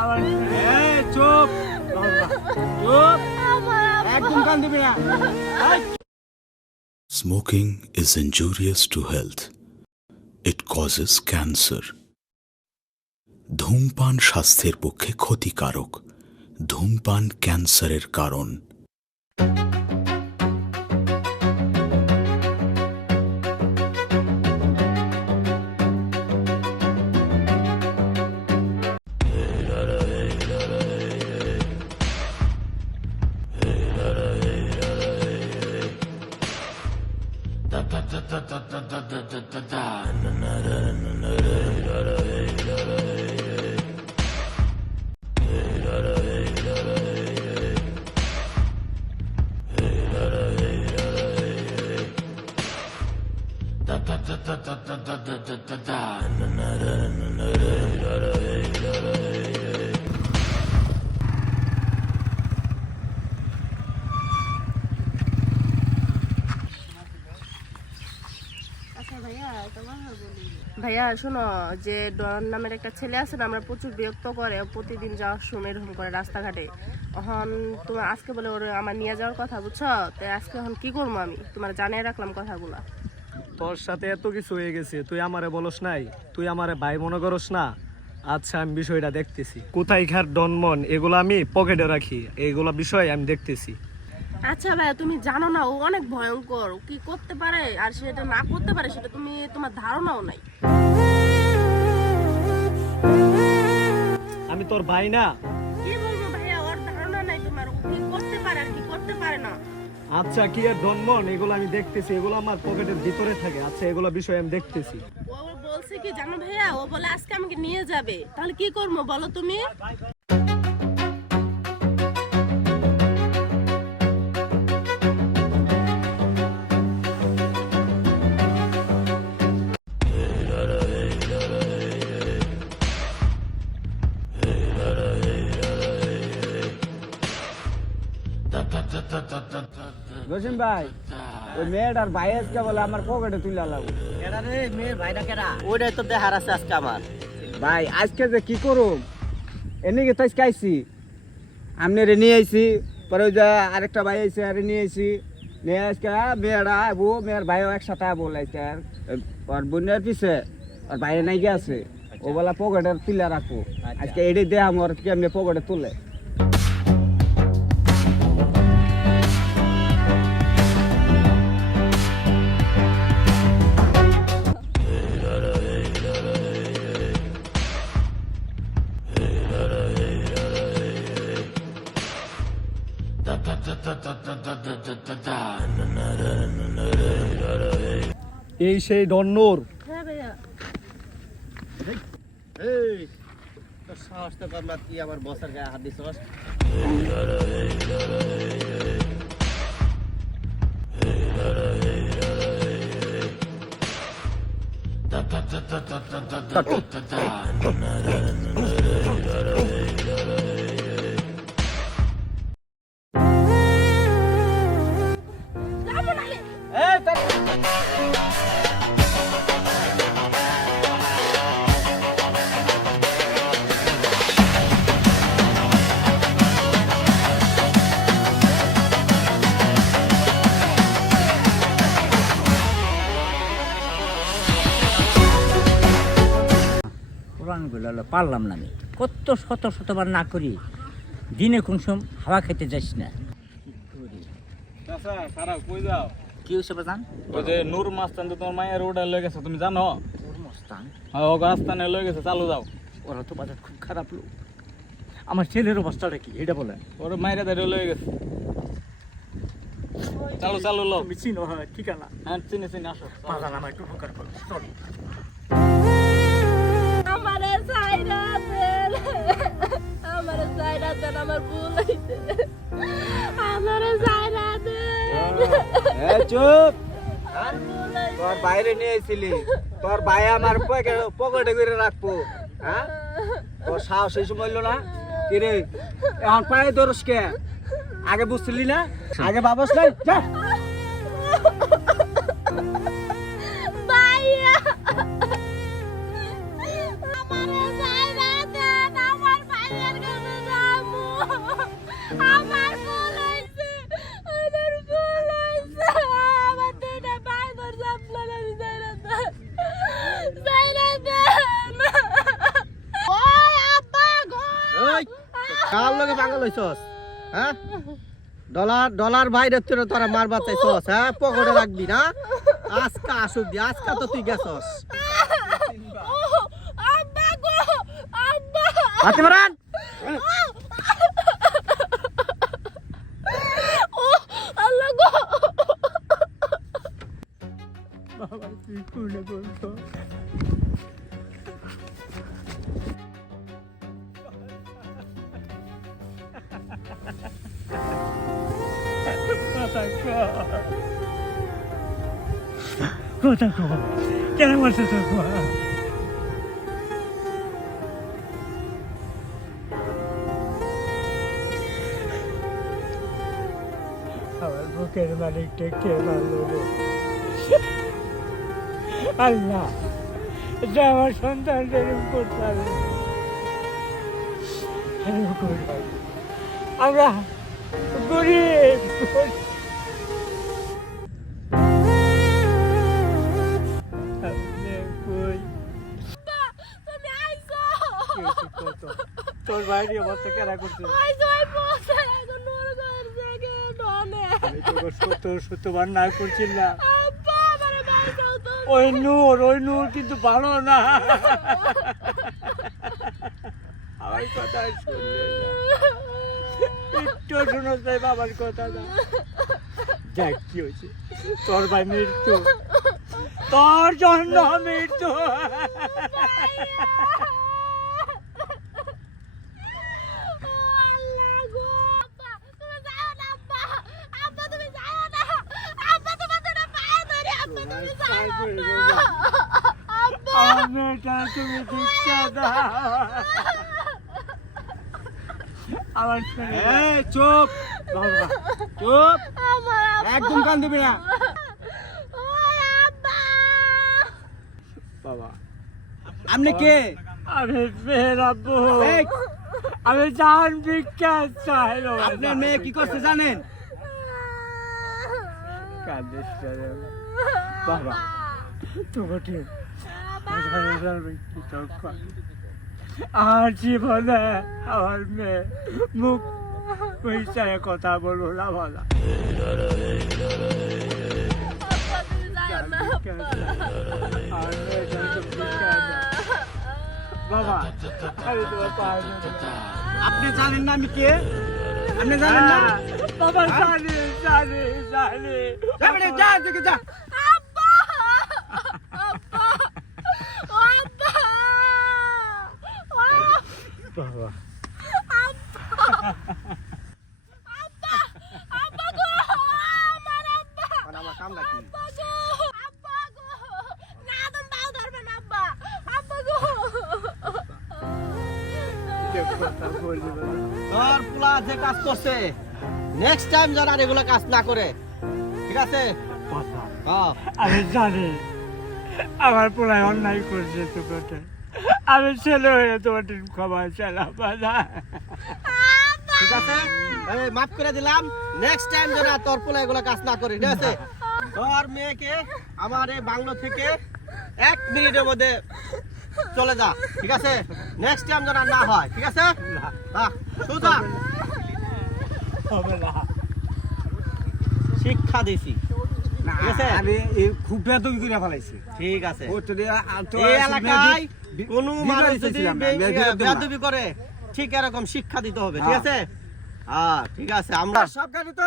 আমার এই চুপ চুপ একদম কান দিবি না। Smoking is injurious to health. It causes cancer. ধূমপান স্বাস্থ্যের পক্ষে ক্ষতিকারক। ধূমপান ক্যান্সারের কারণ। ভাইয়া শোনো, যে ডন নামের একটা ছেলে আছে না, আমরা প্রচুর বিরক্ত করে, প্রতিদিন যাওয়ার সময় এরকম করে রাস্তাঘাটে। এখন তোমার আজকে বলে ওর আমার নিয়ে যাওয়ার কথা, বুঝছো? তো আজকে এখন কি করবো, আমি তোমার জানিয়ে রাখলাম কথাগুলা। তোর সাথে এত কিছু হয়ে গেছে, তুই আমারে বলস নাই? তুই আমারে ভাই মনে করস না? আচ্ছা, আমি বিষয়টা দেখতেছি। কোথায় ঘাট ডনমন এগুলো আমি পকেটে রাখি, এগুলো বিষয় আমি দেখতেছি। আচ্ছা ভাইয়া, তুমি জানো না ও অনেক ভয়ঙ্কর, ও কি করতে পারে আর সেটা না করতে পারে সেটা তোমার ধারণাও নাই। আমি তোর ভাই না? কি বলবো ভাইয়া, ওর ধারণা নাই তোমার, ও কি করতে পারে আর কি করতে পারে না। আচ্ছা, কি আর ডনমন এগুলো আমি দেখতেছি, এগুলো আমার পকেটের ভিতরে থাকে। আচ্ছা, এগুলো বিষয় আমি দেখতেছি। ও বলছে কি জানো ভাইয়া, ও বলে আজকে আমাকে নিয়ে যাবে। তাহলে কি করবো বলো তুমি? রসিম ভাই, ওই মেয়েটার ভাই আজকে বলে আমার পকেটে তুলে লাগবে। মেয়ের ভাইটা কেডা? ওইটাই তো দেখার আছে আজকে আমার। ভাই আজকে যে কি করুম, এমনি তো আজকে আইসি, আপনি রে নিয়ে আইসি, পরে ওই যে আরেকটা ভাই আইসি আরে নিয়ে আইসি, নিয়ে আজকে মেয়েরা আইবো, মেয়ের ভাইও একসাথে আইবো আজকে। আর ওর বোনের পিছে ওর ভাইয়ের নাইকে আছে, ও বলা পকেটে তুলে রাখবো। আজকে এটাই দেয় আমার কেমনি পকেটে তুলে। এই সেই ডন্নোর। হ্যাঁ ভাইয়া। এই তোর সাহস তো কম না, তুই আমার বসের গায়ে হাত দিছস। পুরাণগুলো পারলাম না আমি, কত শতবার না করি, দিনে কোন সময় হাওয়া খেতে যাস না। কি হয়েছে বাজান? ওই যে নূর মাস্তান তো তোমার মায়ের ওটা লয়ে গেছে, তুমি জানো? মস্তান হ্যাঁ, ও রাস্তানে লয়ে গেছে, চালু যাও। ওরা তো বাজার খুব খারাপ লোক। আমার ছেলের অবস্থাটা কি এটা বলেন? ওর মায়ের দাঁড়িয়ে লয়ে গেছে, চালু চালু লো। তুমি চিনো হয় ঠিকানা? হ্যাঁ, চিনি চিনি, আসো। বাজান আমার একটু উপকার করো, চলো। আমারে সাইরা দেন, আমারে সাইরা দেন, আমার ভুল হইছে, আমারে সাইরা দেন। চুপ, তোর বাইরে নিয়ে আইছিলি, তোর ভাই আমার পকেটে করে রাখবো। হ্যাঁ, তোর সাহস এই সময় হইলো না? কিরে এখন পায়ে ধরস কে? আগে বুঝছিলি না? আগে ভাবস নাই? যা। ভাইয়া, আমারে সাইরা দেন, আমার ভাইয়ের কার লগে পাগল হইছস হ্যাঁ ডলার বাইরে তোরা মারবা চাইছস হ্যাঁ পকেটে রাখবি না আজকে আসুক দি আজকে তো তুই গেছস আব্বা গো আব্বা হাতে মারান আল্লাহ গো বাবা তুই কোনে বলতো কথা কো কেন বলছো তো আমার বুকের মালিকটা কে মারলো রে আল্লাহ যে আমার সন্তানটা এরকম করতে পারে আমরা গরিব তুমি আইছো তোর বাইরে অবস্থা কেনা করছে আইছো আই বসে এখন নোর করছে কে ডনে আমি তো সত্যবার না করছিল না আব্বা আমারে বাঁচাও তো ওই নূর কিন্তু ভালো না আমার কথা শুনলে একটু শুনোস নাই বাবার কথা না দেখ কি হয়েছে তোর ভাই মৃত্যু তোর জন্য মৃত্যু আল্লাহ গো আব্বা তুমি যাও না আব্বা আব্বা তুমি যাও না আব্বা তোমার জন্য পায়ে ধরে আব্বা তুমি যাও না আব্বা আমার মেয়েটা তুমি শিক্ষা দাও আমার ছেলে এই চুপ বাবা চুপ আমার আব্বা একদম কান দিবি না ওই আব্বা বাবা আপনি কে আমি মেয়ের আব্বু এই, আমি জান ভিক্ষা চাইলো আপনার মেয়ে কি করছে জানেন কাঁদিস কেন? বাবা তোমাকে আর জীবনে আমার মেয়ে মুখ পয়সায় কথা বলো না বলা আব্বা তুমি যাও না আর মেয়েটাকে ভিক্ষা দাও। বাবা আমি তোমার পায়ে ধরি। আপনি জানেন না আমি কে আপনি জানেন না বাবা জানি জানি জানি যা বেটা, যা এদিকে যা আব্বা আব্বা ও আব্বা বাবা আব্বা গো আমার আব্বা আমার কাম নাকি আব্বা গো না তুমি বাউ ধরবে না আব্বা আব্বা গো কথা বলি বাবা তোর পোলা যে কাজ করছে নেক্সট টাইম যেন আর এগুলো কাজ না করে ঠিক আছে বাবা হ্যাঁ আমি জানি আমার পোলায় অন্যায় করছে তোকে আমি ছেলে হয়ে তোমার ক্ষমা চালাম বাবা ঠিক আছে এই মাফ করে দিলাম নেক্সট টাইম যেন আর তোর পোলা এগুলো কাজ না করে ঠিক আছে তোর মেয়েকে আমার এই বাংলো থেকে 1 মিনিটের মধ্যে চলে যা ঠিক আছে নেক্সট টাইম যেন আর না হয় ঠিক আছে হ্যাঁ সোজা হবে না শিক্ষা দিছি না ঠিক আছে? আরে এই খুব বেদবি করে ফেলাইছে ঠিক আছে ও তো এই এলাকায় কোনো মানুষ যদি বিরোধী বেয়াদবি করে ঠিক এরকম শিক্ষা দিতে হবে ঠিক আছে ঠিক আছে আমরা সব গাড়ি তো